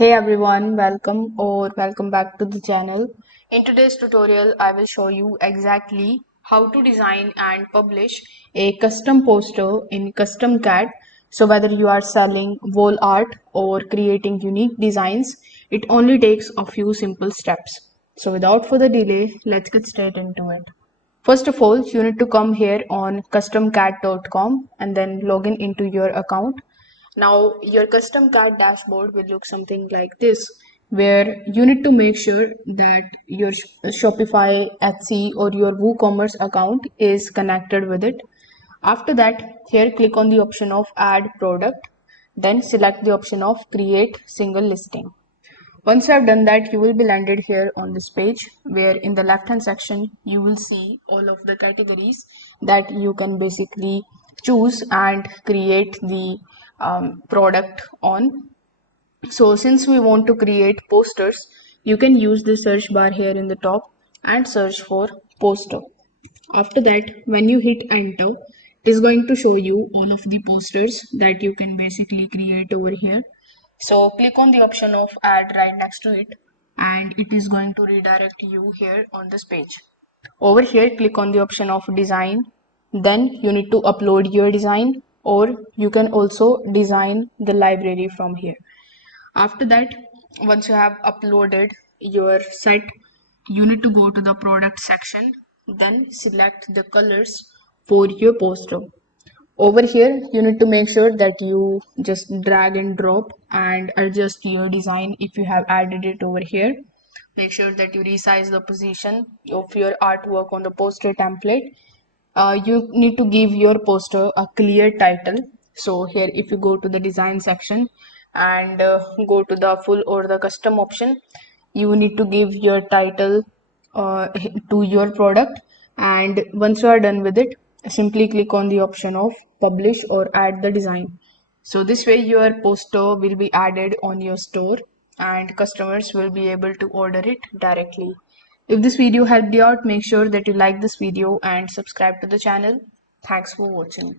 Hey everyone, welcome back to the channel. In today's tutorial, I will show you exactly how to design and publish a custom poster in CustomCat. So whether you are selling wall art or creating unique designs, it only takes a few simple steps. So without further delay, let's get straight into it. First of all, you need to come here on customcat.com and then log in into your account. Now, your custom card dashboard will look something like this, where you need to make sure that your Shopify, Etsy, or your WooCommerce account is connected with it. After that, here click on the option of Add Product, then select the option of Create Single Listing. Once you have done that, you will be landed here on this page where in the left hand section you will see all of the categories that you can basically choose and create the product on. So since we want to create posters, you can use the search bar here in the top and search for poster. After that, when you hit enter, it is going to show you all of the posters that you can basically create over here. So click on the option of add right next to it and it is going to redirect you here on this page. Over here, click on the option of design. Then you need to upload your design, or you can also design the library from here. After that, once you have uploaded your set, you need to go to the product section, then select the colors for your poster. Over here, you need to make sure that you just drag and drop and adjust your design if you have added it over here. Make sure that you resize the position of your artwork on the poster template. You need to give your poster a clear title. So here, if you go to the design section and go to the full or the custom option, you need to give your title to your product. And once you are done with it, simply click on the option of publish or add the design. So this way your poster will be added on your store and customers will be able to order it directly. If this video helped you out, make sure that you like this video and subscribe to the channel. Thanks for watching.